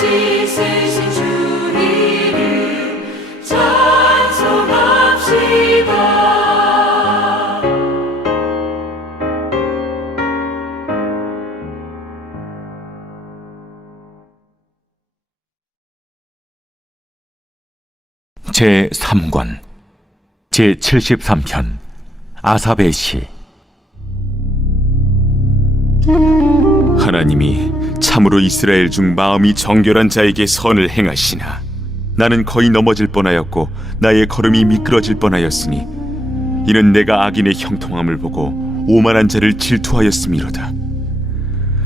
씻으신 주 이름 찬송합시다. 제3권 제73편 아삽의 시. 하나님이 참으로 이스라엘 중 마음이 정결한 자에게 선을 행하시나 나는 거의 넘어질 뻔하였고 나의 걸음이 미끄러질 뻔하였으니 이는 내가 악인의 형통함을 보고 오만한 자를 질투하였음이로다.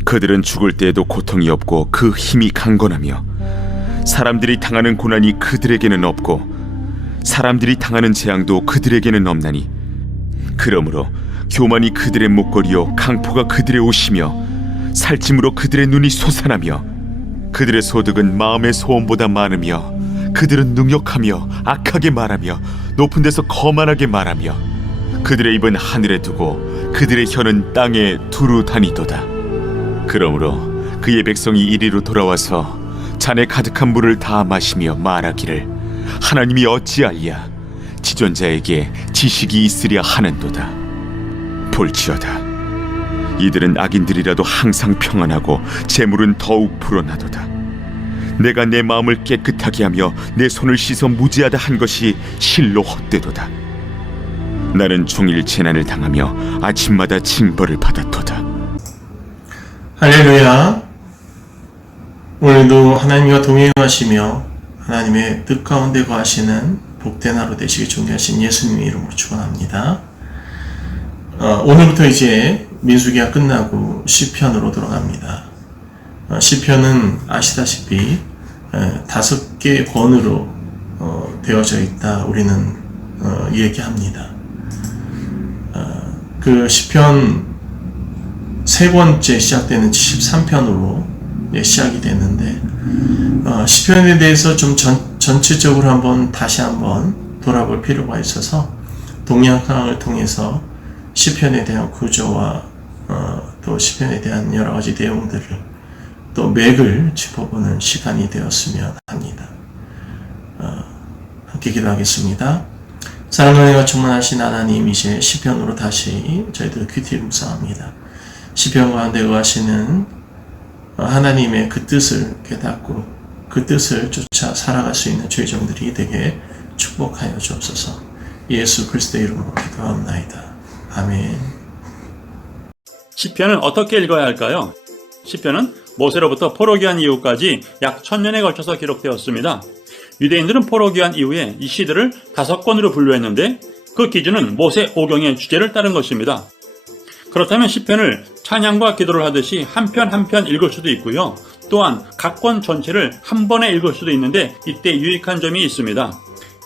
그들은 죽을 때에도 고통이 없고 그 힘이 강건하며 사람들이 당하는 고난이 그들에게는 없고 사람들이 당하는 재앙도 그들에게는 없나니 그러므로 교만이 그들의 목걸이요 강포가 그들의 옷이며 살찜으로 그들의 눈이 솟아나며 그들의 소득은 마음의 소원보다 많으며 그들은 능욕하며 악하게 말하며 높은 데서 거만하게 말하며 그들의 입은 하늘에 두고 그들의 혀는 땅에 두루 다니도다. 그러므로 그의 백성이 이리로 돌아와서 잔에 가득한 물을 다 마시며 말하기를 하나님이 어찌하랴 지존자에게 지식이 있으랴 하는도다. 볼지어다 이들은 악인들이라도 항상 평안하고 재물은 더욱 불어나도다. 내가 내 마음을 깨끗하게 하며 내 손을 씻어 무지하다 한 것이 실로 헛되도다. 나는 종일 재난을 당하며 아침마다 징벌을 받았도다. 할렐루야. 오늘도 하나님과 동행하시며 하나님의 뜻 가운데 거하시는 복된 하루 되시길 존귀하신 예수님의 이름으로 축원합니다. 오늘부터 이제 민수기가 끝나고 시편으로 돌아갑니다. 시편은 아시다시피 5개 권으로 되어져 있다 우리는 얘기합니다. 그 시편 세 번째 시작되는 73편으로 시작이 되는데 시편에 대해서 좀 전체적으로 다시 한번 돌아볼 필요가 있어서 동영상을 통해서 시편에 대한 구조와 또 시편에 대한 여러 가지 내용들을 또 맥을 짚어보는 시간이 되었으면 합니다. 함께 기도하겠습니다. 사랑과 은혜가 충만하신 하나님, 이제 시편으로 다시 저희들 귀티를 묵상합니다. 시편 가운데 거하시는 하나님의 그 뜻을 깨닫고 그 뜻을 쫓아 살아갈 수 있는 죄종들이 되게 축복하여 주옵소서. 예수 그리스도의 이름으로 기도하옵나이다. 아멘. 시편은 어떻게 읽어야 할까요? 시편은 모세로부터 포로기한 이후까지 약 1000년에 걸쳐서 기록되었습니다. 유대인들은 포로기한 이후에 이 시들을 5권으로 분류했는데 그 기준은 모세 오경의 주제를 따른 것입니다. 그렇다면 시편을 찬양과 기도를 하듯이 한 편 한 편 읽을 수도 있고요. 또한 각 권 전체를 한 번에 읽을 수도 있는데 이때 유익한 점이 있습니다.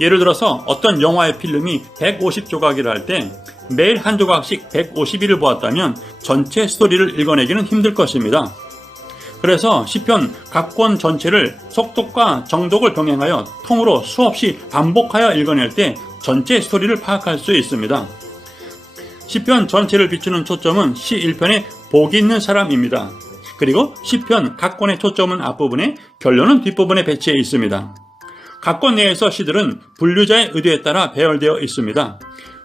예를 들어서 어떤 영화의 필름이 150조각이라 할 때 매일 한 조각씩 150일을 보았다면 전체 스토리를 읽어내기는 힘들 것입니다. 그래서 시편 각 권 전체를 속독과 정독을 병행하여 통으로 수없이 반복하여 읽어낼 때 전체 스토리를 파악할 수 있습니다. 시편 전체를 비추는 초점은 시 1편의 복이 있는 사람입니다. 그리고 시편 각 권의 초점은 앞부분에, 결론은 뒷부분에 배치해 있습니다. 각 권 내에서 시들은 분류자의 의도에 따라 배열되어 있습니다.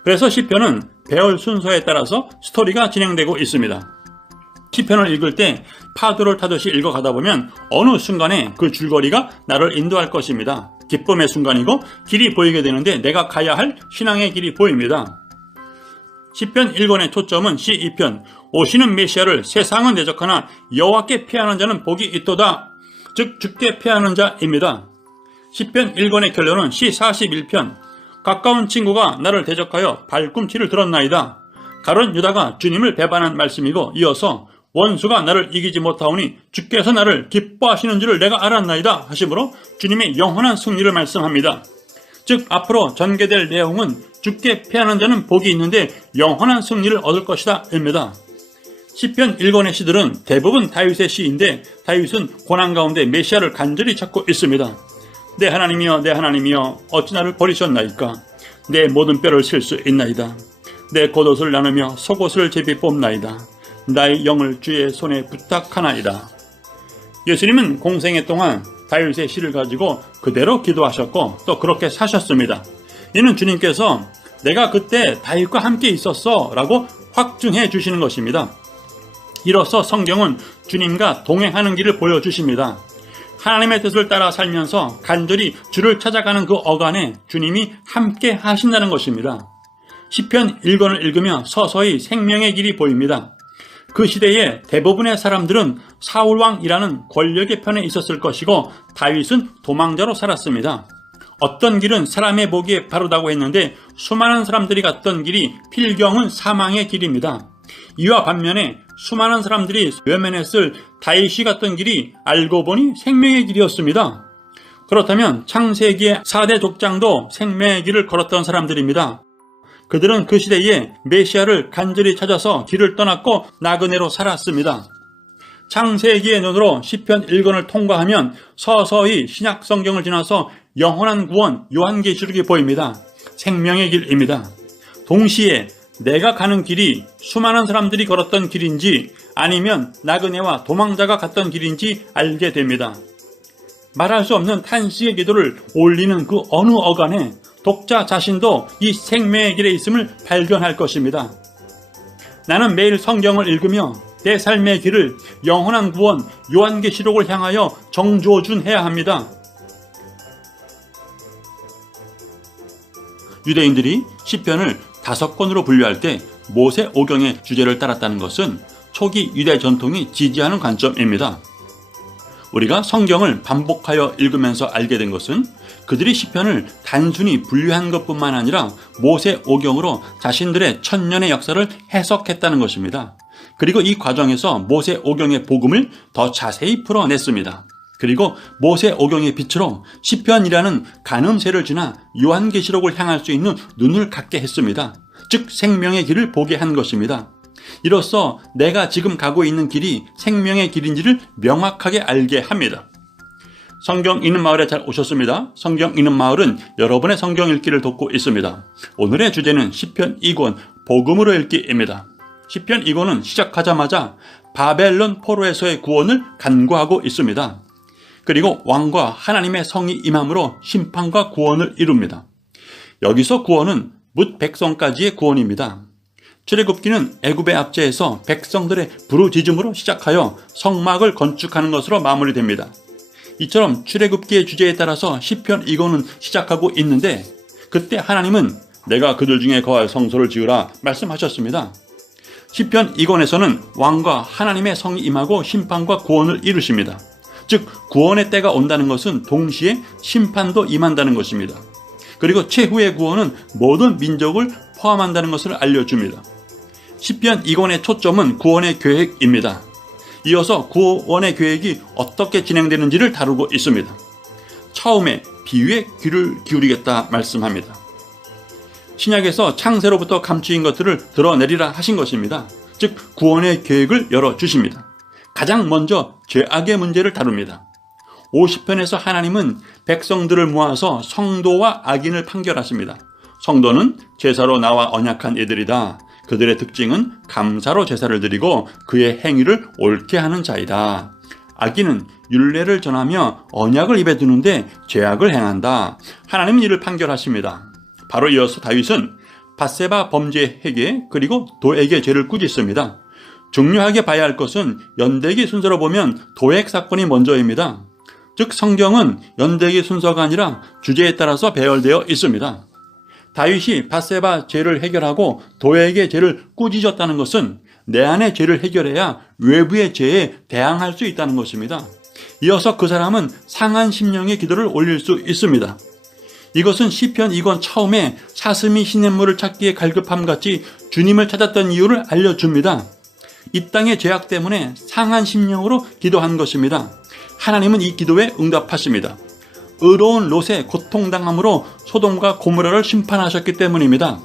그래서 시편은 배열 순서에 따라서 스토리가 진행되고 있습니다. 시편을 읽을 때 파도를 타듯이 읽어가다 보면 어느 순간에 그 줄거리가 나를 인도할 것입니다. 기쁨의 순간이고 길이 보이게 되는데 내가 가야 할 신앙의 길이 보입니다. 시편 1권의 초점은 시 2편, 오시는 메시아를 세상은 대적하나 여호와께 피하는 자는 복이 있도다, 즉 주께 피하는 자입니다. 시편 1권의 결론은 시 41편, 가까운 친구가 나를 대적하여 발꿈치를 들었나이다. 가룟 유다가 주님을 배반한 말씀이고, 이어서 원수가 나를 이기지 못하오니 주께서 나를 기뻐하시는 줄을 내가 알았나이다 하시므로 주님의 영원한 승리를 말씀합니다. 즉 앞으로 전개될 내용은 주께 피하는 자는 복이 있는데 영원한 승리를 얻을 것이다 입니다. 시편 1권의 시들은 대부분 다윗의 시인데 다윗은 고난 가운데 메시아를 간절히 찾고 있습니다. 내 하나님이여 내 하나님이여 어찌 나를 버리셨나이까. 내 모든 뼈를 셀 수 있나이다. 내 겉옷을 나누며 속옷을 제비 뽑나이다. 나의 영을 주의 손에 부탁하나이다. 예수님은 공생애 동안 다윗의 시를 가지고 그대로 기도하셨고 또 그렇게 사셨습니다. 이는 주님께서 내가 그때 다윗과 함께 있었어 라고 확증해 주시는 것입니다. 이로써 성경은 주님과 동행하는 길을 보여주십니다. 하나님의 뜻을 따라 살면서 간절히 주를 찾아가는 그 어간에 주님이 함께 하신다는 것입니다. 시편 1권을 읽으며 서서히 생명의 길이 보입니다. 그 시대의 대부분의 사람들은 사울왕이라는 권력의 편에 있었을 것이고 다윗은 도망자로 살았습니다. 어떤 길은 사람의 보기에 바르다고 했는데 수많은 사람들이 갔던 길이 필경은 사망의 길입니다. 이와 반면에 수많은 사람들이 외면했을 다윗이 갔던 길이 알고 보니 생명의 길이었습니다. 그렇다면 창세기의 4대 족장도 생명의 길을 걸었던 사람들입니다. 그들은 그 시대에 메시아를 간절히 찾아서 길을 떠났고 나그네로 살았습니다. 창세기의 눈으로 시편 1권을 통과하면 서서히 신약 성경을 지나서 영원한 구원 요한계시록이 보입니다. 생명의 길입니다. 동시에 내가 가는 길이 수많은 사람들이 걸었던 길인지 아니면 나그네와 도망자가 갔던 길인지 알게 됩니다. 말할 수 없는 탄식의 기도를 올리는 그 어느 어간에 독자 자신도 이 생명의 길에 있음을 발견할 것입니다. 나는 매일 성경을 읽으며 내 삶의 길을 영원한 구원 요한계시록을 향하여 정조준해야 합니다. 유대인들이 시편을 5권으로 분류할 때 모세오경의 주제를 따랐다는 것은 초기 유대 전통이 지지하는 관점입니다. 우리가 성경을 반복하여 읽으면서 알게 된 것은 그들이 시편을 단순히 분류한 것뿐만 아니라 모세오경으로 자신들의 천년의 역사를 해석했다는 것입니다. 그리고 이 과정에서 모세오경의 복음을 더 자세히 풀어냈습니다. 그리고 모세오경의 빛으로 시편이라는 간음새를 지나 요한계시록을 향할 수 있는 눈을 갖게 했습니다. 즉 생명의 길을 보게 한 것입니다. 이로써 내가 지금 가고 있는 길이 생명의 길인지를 명확하게 알게 합니다. 성경 읽는 마을에 잘 오셨습니다. 성경 읽는 마을은 여러분의 성경 읽기를 돕고 있습니다. 오늘의 주제는 시편 2권 복음으로 읽기입니다. 시편 2권은 시작하자마자 바벨론 포로에서의 구원을 간구하고 있습니다. 그리고 왕과 하나님의 성이 임함으로 심판과 구원을 이룹니다. 여기서 구원은 뭇 백성까지의 구원입니다. 출애굽기는 애굽의 압제에서 백성들의 부르짖음으로 시작하여 성막을 건축하는 것으로 마무리됩니다. 이처럼 출애굽기의 주제에 따라서 시편 2권은 시작하고 있는데 그때 하나님은 내가 그들 중에 거할 성소를 지으라 말씀하셨습니다. 시편 2권에서는 왕과 하나님의 성이 임하고 심판과 구원을 이루십니다. 즉 구원의 때가 온다는 것은 동시에 심판도 임한다는 것입니다. 그리고 최후의 구원은 모든 민족을 포함한다는 것을 알려줍니다. 시편 2권의 초점은 구원의 계획입니다. 이어서 구원의 계획이 어떻게 진행되는지를 다루고 있습니다. 처음에 비유에 귀를 기울이겠다 말씀합니다. 신약에서 창세로부터 감추인 것들을 드러내리라 하신 것입니다. 즉 구원의 계획을 열어주십니다. 가장 먼저 죄악의 문제를 다룹니다. 50편에서 하나님은 백성들을 모아서 성도와 악인을 판결하십니다. 성도는 제사로 나와 언약한 이들이다. 그들의 특징은 감사로 제사를 드리고 그의 행위를 옳게 하는 자이다. 악인은 율례를 전하며 언약을 입에 두는데 죄악을 행한다. 하나님은 이를 판결하십니다. 바로 이어서 다윗은 밧세바 범죄의 회개 그리고 도액의 죄를 꾸짖습니다. 중요하게 봐야 할 것은 연대기 순서로 보면 도액 사건이 먼저입니다. 즉 성경은 연대기 순서가 아니라 주제에 따라서 배열되어 있습니다. 다윗이 밧세바 죄를 해결하고 도액의 죄를 꾸짖었다는 것은 내 안의 죄를 해결해야 외부의 죄에 대항할 수 있다는 것입니다. 이어서 그 사람은 상한 심령의 기도를 올릴 수 있습니다. 이것은 시편 2권 처음에 사슴이 시냇물을 찾기에 갈급함같이 주님을 찾았던 이유를 알려줍니다. 이 땅의 죄악 때문에 상한 심령으로 기도한 것입니다. 하나님은 이 기도에 응답하십니다. 의로운 롯의 고통당함으로 소돔과 고모라를 심판하셨기 때문입니다.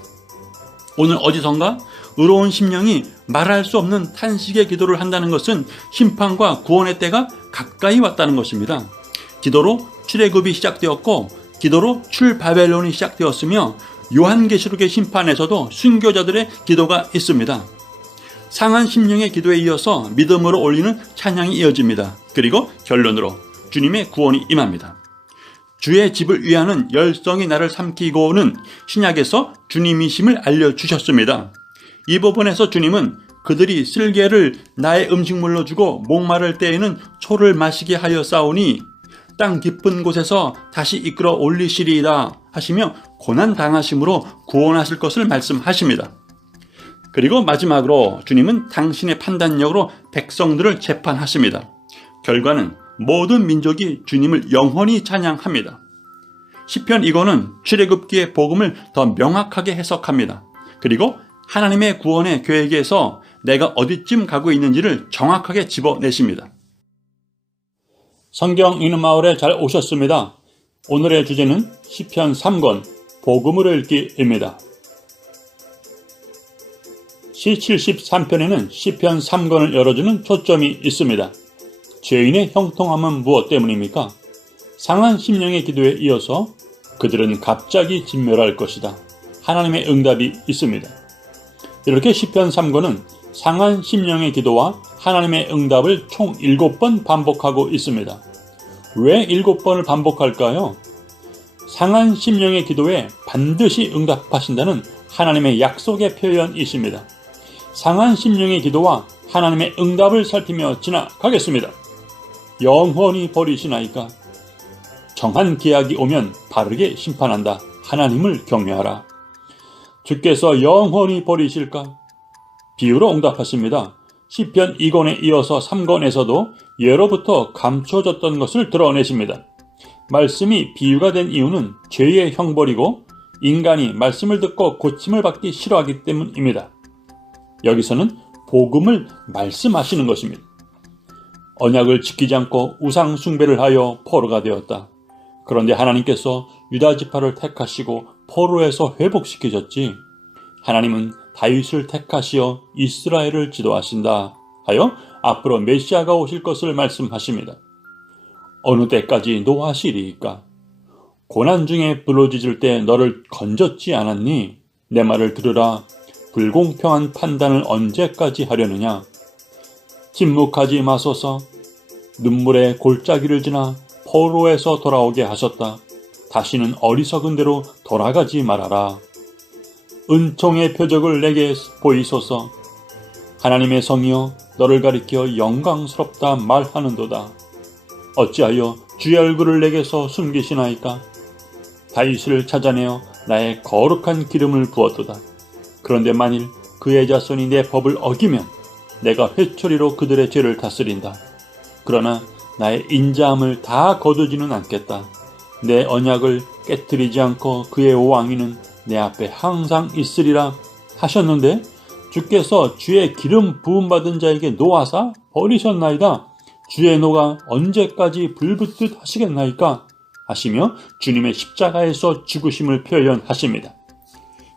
오늘 어디선가 의로운 심령이 말할 수 없는 탄식의 기도를 한다는 것은 심판과 구원의 때가 가까이 왔다는 것입니다. 기도로 출애굽이 시작되었고 기도로 출바벨론이 시작되었으며 요한계시록의 심판에서도 순교자들의 기도가 있습니다. 상한 심령의 기도에 이어서 믿음으로 올리는 찬양이 이어집니다. 그리고 결론으로 주님의 구원이 임합니다. 주의 집을 위하는 열성이 나를 삼키고는 신약에서 주님이심을 알려주셨습니다. 이 부분에서 주님은 그들이 쓸개를 나의 음식물로 주고 목마를 때에는 초를 마시게 하여 싸우니 땅 깊은 곳에서 다시 이끌어 올리시리이다 하시며 고난 당하심으로 구원하실 것을 말씀하십니다. 그리고 마지막으로 주님은 당신의 판단력으로 백성들을 재판하십니다. 결과는 모든 민족이 주님을 영원히 찬양합니다. 시편 이거는 출애굽기의 복음을 더 명확하게 해석합니다. 그리고 하나님의 구원의 계획에서 내가 어디쯤 가고 있는지를 정확하게 집어내십니다. 성경 읽는 마을에 잘 오셨습니다. 오늘의 주제는 시편 3권 복음을 읽기입니다. 시 73편에는 시편 3권을 열어주는 초점이 있습니다. 죄인의 형통함은 무엇 때문입니까? 상한 심령의 기도에 이어서 그들은 갑자기 진멸할 것이다. 하나님의 응답이 있습니다. 이렇게 시편 3권은 상한 심령의 기도와 하나님의 응답을 총 7번 반복하고 있습니다. 왜 7번을 반복할까요? 상한 심령의 기도에 반드시 응답하신다는 하나님의 약속의 표현이십니다. 상한 심령의 기도와 하나님의 응답을 살피며 지나가겠습니다. 영원히 버리시나이까? 정한 기약이 오면 바르게 심판한다. 하나님을 경외하라. 주께서 영원히 버리실까? 비유로 응답하십니다. 시편 2권에 이어서 3권에서도 예로부터 감춰졌던 것을 드러내십니다. 말씀이 비유가 된 이유는 죄의 형벌이고 인간이 말씀을 듣고 고침을 받기 싫어하기 때문입니다. 여기서는 복음을 말씀하시는 것입니다. 언약을 지키지 않고 우상 숭배를 하여 포로가 되었다. 그런데 하나님께서 유다 지파를 택하시고 포로에서 회복시키셨지. 하나님은 다윗을 택하시어 이스라엘을 지도하신다 하여 앞으로 메시아가 오실 것을 말씀하십니다. 어느 때까지 노하시리이까? 고난 중에 부르짖을 때 너를 건졌지 않았니? 내 말을 들으라. 불공평한 판단을 언제까지 하려느냐? 침묵하지 마소서. 눈물의 골짜기를 지나 포로에서 돌아오게 하셨다. 다시는 어리석은 대로 돌아가지 말아라. 은총의 표적을 내게 보이소서. 하나님의 성이여 너를 가리켜 영광스럽다 말하는도다. 어찌하여 주의 얼굴을 내게서 숨기시나이까? 다윗을 찾아내어 나의 거룩한 기름을 부었도다. 그런데 만일 그의 자손이 내 법을 어기면 내가 회초리로 그들의 죄를 다스린다. 그러나 나의 인자함을 다 거두지는 않겠다. 내 언약을 깨뜨리지 않고 그의 왕위는 내 앞에 항상 있으리라 하셨는데 주께서 주의 기름 부음받은 자에게 노하사 버리셨나이다. 주의 노가 언제까지 불붙듯 하시겠나이까? 하시며 주님의 십자가에서 죽으심을 표현하십니다.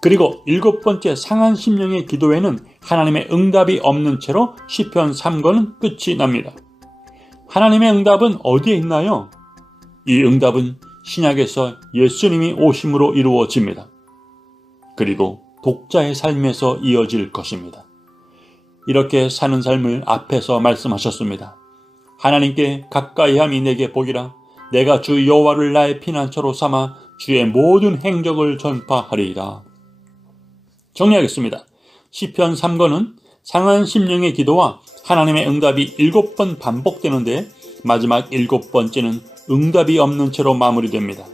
그리고 7번째 상한 심령의 기도에는 하나님의 응답이 없는 채로 시편 3권은 끝이 납니다. 하나님의 응답은 어디에 있나요? 이 응답은 신약에서 예수님이 오심으로 이루어집니다. 그리고 독자의 삶에서 이어질 것입니다. 이렇게 사는 삶을 앞에서 말씀하셨습니다. 하나님께 가까이함이 내게 복이라. 내가 주 여호와를 나의 피난처로 삼아 주의 모든 행적을 전파하리이다. 정리하겠습니다. 시편 3권은 상한 심령의 기도와 하나님의 응답이 7번 반복되는데 마지막 7번째는 응답이 없는 채로 마무리됩니다.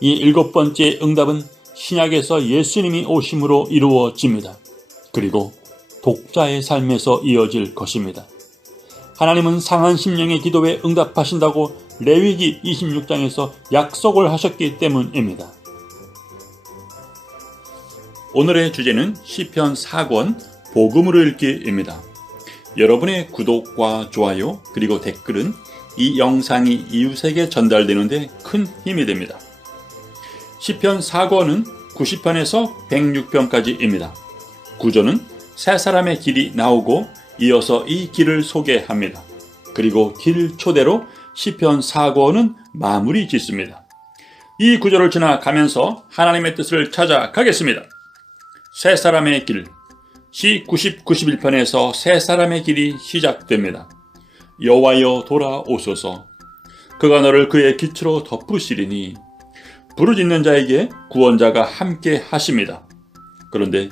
이 7번째 응답은 신약에서 예수님이 오심으로 이루어집니다. 그리고 독자의 삶에서 이어질 것입니다. 하나님은 상한 심령의 기도에 응답하신다고 레위기 26장에서 약속을 하셨기 때문입니다. 오늘의 주제는 시편 4권 복음을 읽기입니다. 여러분의 구독과 좋아요 그리고 댓글은 이 영상이 이웃에게 전달되는데 큰 힘이 됩니다. 시편 4권은 90편에서 106편까지입니다. 구조는 세 사람의 길이 나오고 이어서 이 길을 소개합니다. 그리고 길 초대로 시편 4권은 마무리 짓습니다. 이 구조를 지나가면서 하나님의 뜻을 찾아가겠습니다. 세 사람의 길, 시 90, 91편에서 세 사람의 길이 시작됩니다. 여호와여 돌아오소서. 그가 너를 그의 빛으로 덮으시리니 부르짖는 자에게 구원자가 함께 하십니다. 그런데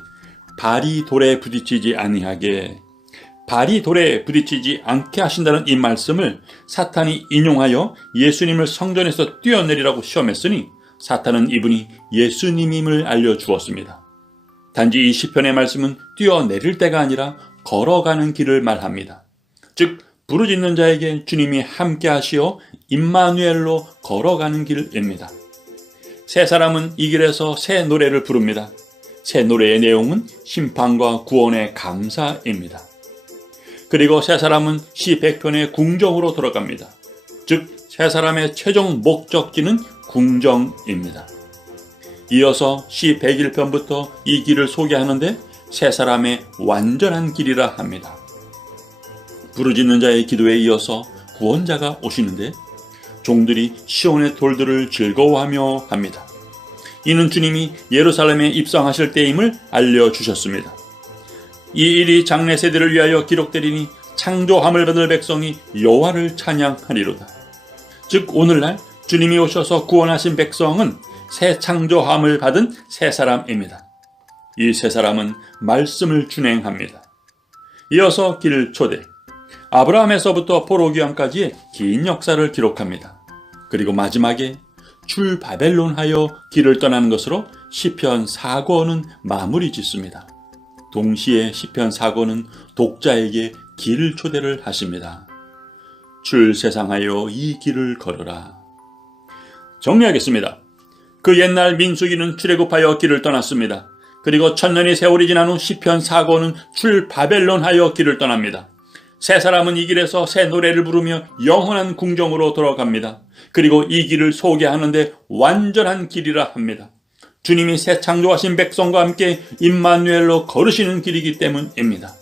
발이 돌에 부딪히지 아니하게, 발이 돌에 부딪히지 않게 하신다는 이 말씀을 사탄이 인용하여 예수님을 성전에서 뛰어내리라고 시험했으니 사탄은 이분이 예수님임을 알려주었습니다. 단지 이 시편의 말씀은 뛰어내릴 때가 아니라 걸어가는 길을 말합니다. 즉 부르짖는 자에게 주님이 함께 하시어 임마누엘로 걸어가는 길입니다. 세 사람은 이 길에서 새 노래를 부릅니다. 새 노래의 내용은 심판과 구원의 감사입니다. 그리고 세 사람은 시 100편의 궁정으로 돌아갑니다. 즉 세 사람의 최종 목적지는 궁정입니다. 이어서 시 101편부터 이 길을 소개하는데 세 사람의 완전한 길이라 합니다. 부르짖는 자의 기도에 이어서 구원자가 오시는데 종들이 시온의 돌들을 즐거워하며 합니다. 이는 주님이 예루살렘에 입성하실 때임을 알려주셨습니다. 이 일이 장래 세대를 위하여 기록되리니 창조함을 받을 백성이 여호와를 찬양하리로다. 즉 오늘날 주님이 오셔서 구원하신 백성은 새 창조함을 받은 세 사람입니다. 이 세 사람은 말씀을 준행합니다. 이어서 길 초대, 아브라함에서부터 포로기환까지의 긴 역사를 기록합니다. 그리고 마지막에 출 바벨론하여 길을 떠나는 것으로 시편 4권은 마무리 짓습니다. 동시에 시편 4권은 독자에게 길 초대를 하십니다. 출 세상하여 이 길을 걸어라. 정리하겠습니다. 그 옛날 민수기는 출애굽하여 길을 떠났습니다. 그리고 천년의 세월이 지난 후 시편 4권은 출 바벨론하여 길을 떠납니다. 세 사람은 이 길에서 새 노래를 부르며 영원한 궁정으로 돌아갑니다. 그리고 이 길을 소개하는데 완전한 길이라 합니다. 주님이 새 창조하신 백성과 함께 임마누엘로 걸으시는 길이기 때문입니다.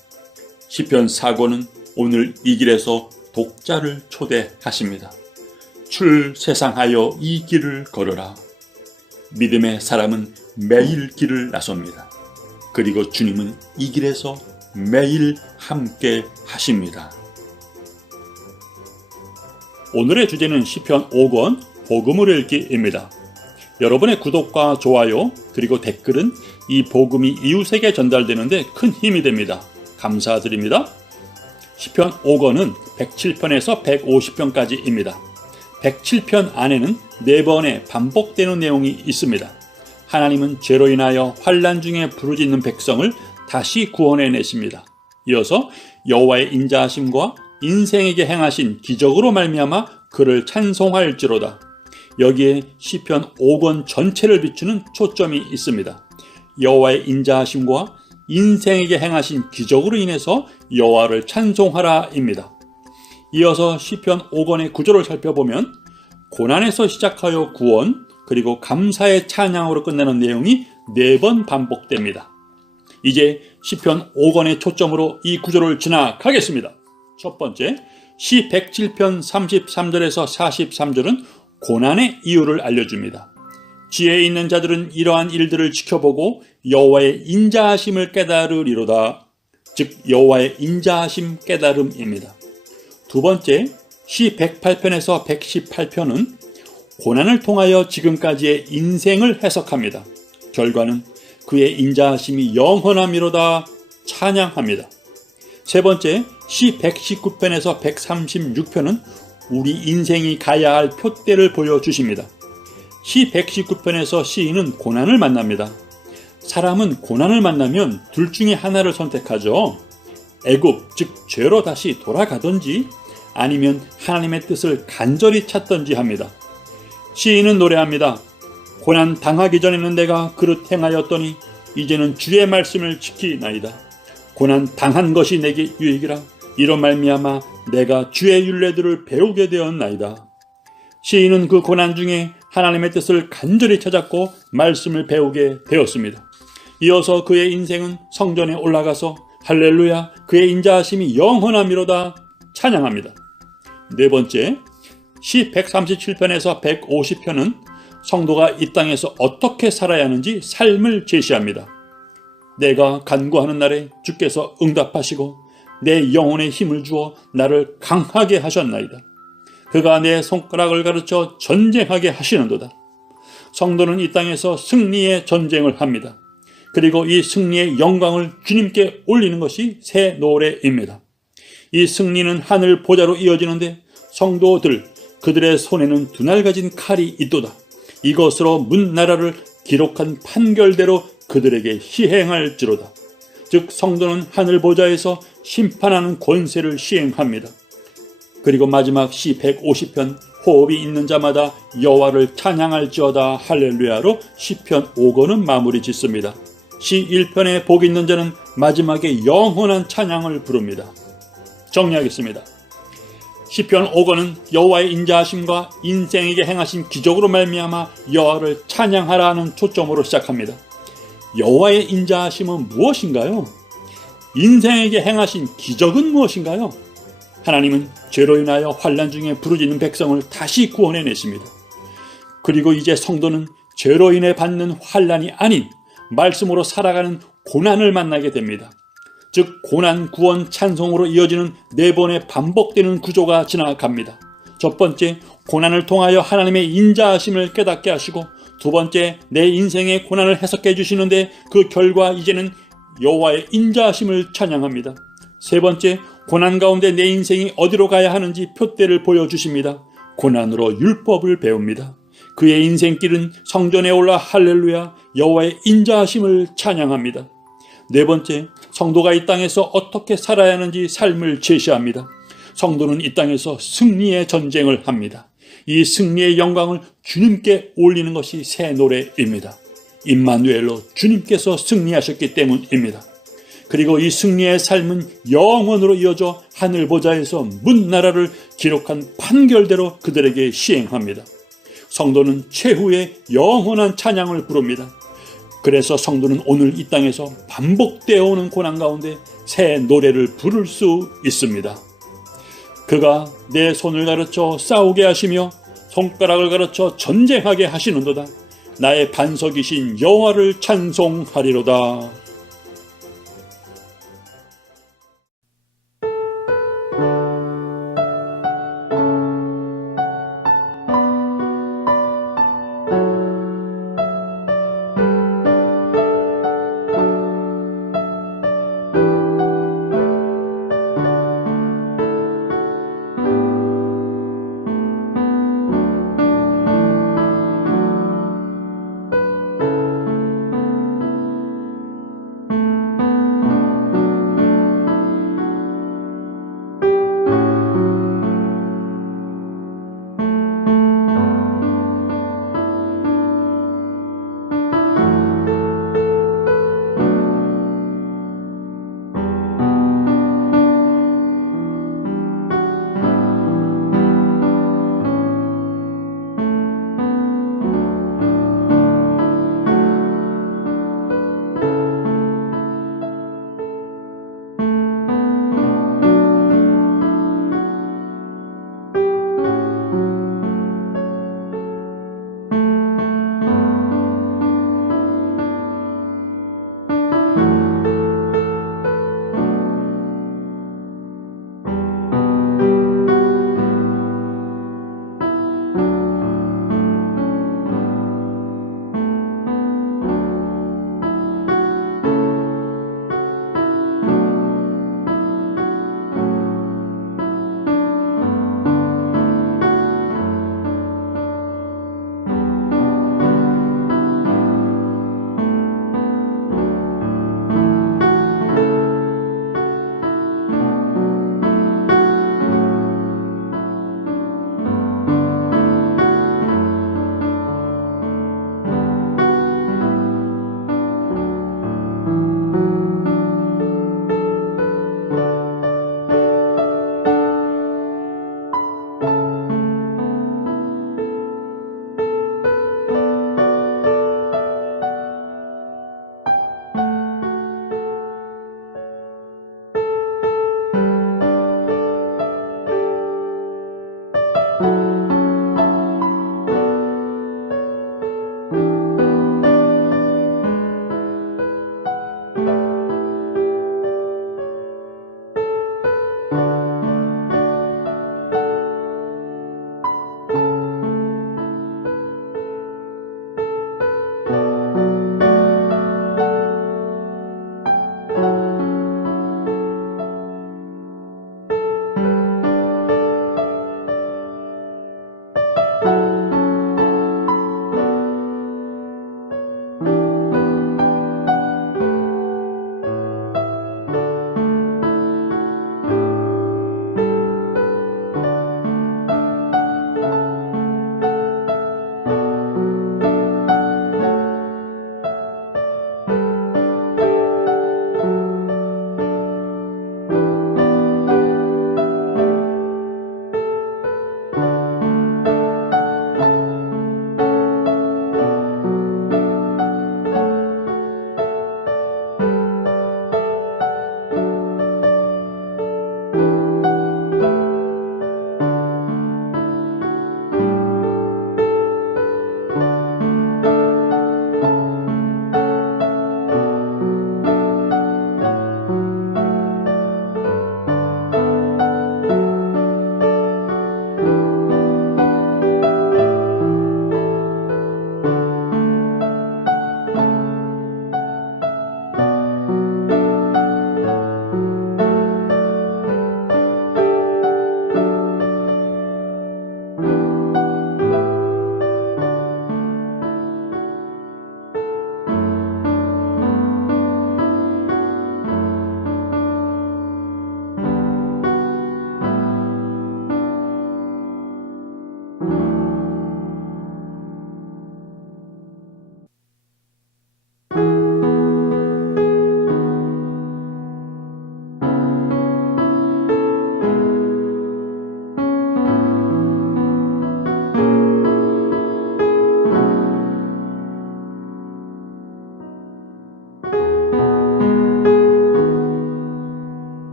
시편 4권은 오늘 이 길에서 독자를 초대하십니다. 출 세상하여 이 길을 걸어라. 믿음의 사람은 매일 길을 나섭니다. 그리고 주님은 이 길에서 매일 함께 하십니다. 오늘의 주제는 시편 5권 복음을 읽기입니다. 여러분의 구독과 좋아요 그리고 댓글은 이 복음이 이웃에게 전달되는데 큰 힘이 됩니다. 감사드립니다. 시편 5권은 107편에서 150편까지입니다. 107편 안에는 4번의 반복되는 내용이 있습니다. 하나님은 죄로 인하여 환난 중에 부르짖는 백성을 다시 구원해 내십니다. 이어서 여호와의 인자하심과 인생에게 행하신 기적으로 말미암아 그를 찬송할지로다. 여기에 시편 5권 전체를 비추는 초점이 있습니다. 여호와의 인자하심과 인생에게 행하신 기적으로 인해서 여호와를 찬송하라입니다. 이어서 시편 5권의 구조를 살펴보면 고난에서 시작하여 구원 그리고 감사의 찬양으로 끝나는 내용이 4번 반복됩니다. 이제 시편 5권의 초점으로 이 구조를 지나가겠습니다. 첫 번째, 시 107편 33절에서 43절은 고난의 이유를 알려줍니다. 지혜 있는 자들은 이러한 일들을 지켜보고 여호와의 인자하심을 깨달으리로다. 즉 여호와의 인자하심 깨달음입니다. 두 번째, 시 108편에서 118편은 고난을 통하여 지금까지의 인생을 해석합니다. 결과는 그의 인자하심이 영원함이로다 찬양합니다. 세 번째, 시 119편에서 136편은 우리 인생이 가야 할 표대를 보여주십니다. 시 119편에서 시인은 고난을 만납니다. 사람은 고난을 만나면 둘 중에 하나를 선택하죠. 애굽, 즉 죄로 다시 돌아가든지 아니면 하나님의 뜻을 간절히 찾든지 합니다. 시인은 노래합니다. 고난 당하기 전에는 내가 그릇 행하였더니 이제는 주의 말씀을 지키나이다. 고난 당한 것이 내게 유익이라. 이로 말미암아 내가 주의 율례들을 배우게 되었나이다. 시인은 그 고난 중에 하나님의 뜻을 간절히 찾았고 말씀을 배우게 되었습니다. 이어서 그의 인생은 성전에 올라가서 할렐루야 그의 인자하심이 영원함이로다 찬양합니다. 네 번째, 시 137편에서 150편은 성도가 이 땅에서 어떻게 살아야 하는지 삶을 제시합니다. 내가 간구하는 날에 주께서 응답하시고 내 영혼에 힘을 주어 나를 강하게 하셨나이다. 그가 내 손가락을 가르쳐 전쟁하게 하시는도다. 성도는 이 땅에서 승리의 전쟁을 합니다. 그리고 이 승리의 영광을 주님께 올리는 것이 새 노래입니다. 이 승리는 하늘 보좌로 이어지는데 성도들 그들의 손에는 두 날 가진 칼이 있도다. 이것으로 문 나라를 기록한 판결대로 그들에게 시행할지로다. 즉 성도는 하늘 보좌에서 심판하는 권세를 시행합니다. 그리고 마지막 시 150편 호흡이 있는 자마다 여호와를 찬양할지어다 할렐루야로 시편 5권은 마무리 짓습니다. 시 1편에 복 있는 자는 마지막에 영원한 찬양을 부릅니다. 정리하겠습니다. 시편 5권은 여호와의 인자하심과 인생에게 행하신 기적으로 말미암아 여호와를 찬양하라는 초점으로 시작합니다. 여호와의 인자하심은 무엇인가요? 인생에게 행하신 기적은 무엇인가요? 하나님은 죄로 인하여 환난 중에 부르짖는 백성을 다시 구원해내십니다. 그리고 이제 성도는 죄로 인해 받는 환난이 아닌 말씀으로 살아가는 고난을 만나게 됩니다. 즉 고난, 구원, 찬송으로 이어지는 네 번의 반복되는 구조가 지나갑니다. 첫 번째, 고난을 통하여 하나님의 인자하심을 깨닫게 하시고, 두 번째, 내 인생의 고난을 해석해 주시는데 그 결과 이제는 여호와의 인자하심을 찬양합니다. 세 번째, 고난 가운데 내 인생이 어디로 가야 하는지 표대를 보여주십니다. 고난으로 율법을 배웁니다. 그의 인생길은 성전에 올라 할렐루야 여호와의 인자하심을 찬양합니다. 네 번째, 성도가 이 땅에서 어떻게 살아야 하는지 삶을 제시합니다. 성도는 이 땅에서 승리의 전쟁을 합니다. 이 승리의 영광을 주님께 올리는 것이 새 노래입니다. 임마누엘로 주님께서 승리하셨기 때문입니다. 그리고 이 승리의 삶은 영원으로 이어져 하늘 보좌에서 문 나라를 기록한 판결대로 그들에게 시행합니다. 성도는 최후의 영원한 찬양을 부릅니다. 그래서 성도는 오늘 이 땅에서 반복되어 오는 고난 가운데 새 노래를 부를 수 있습니다. 그가 내 손을 가르쳐 싸우게 하시며 손가락을 가르쳐 전쟁하게 하시는도다. 나의 반석이신 여호와를 찬송하리로다.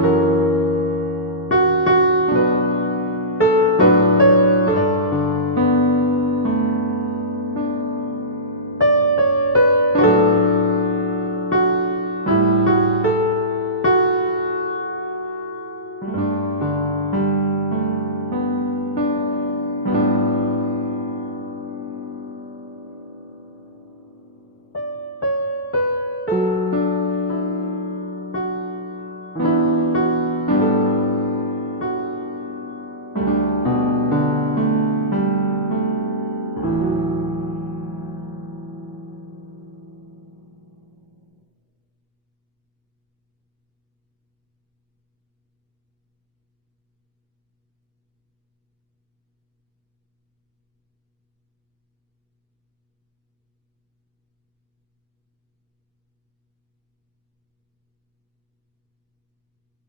주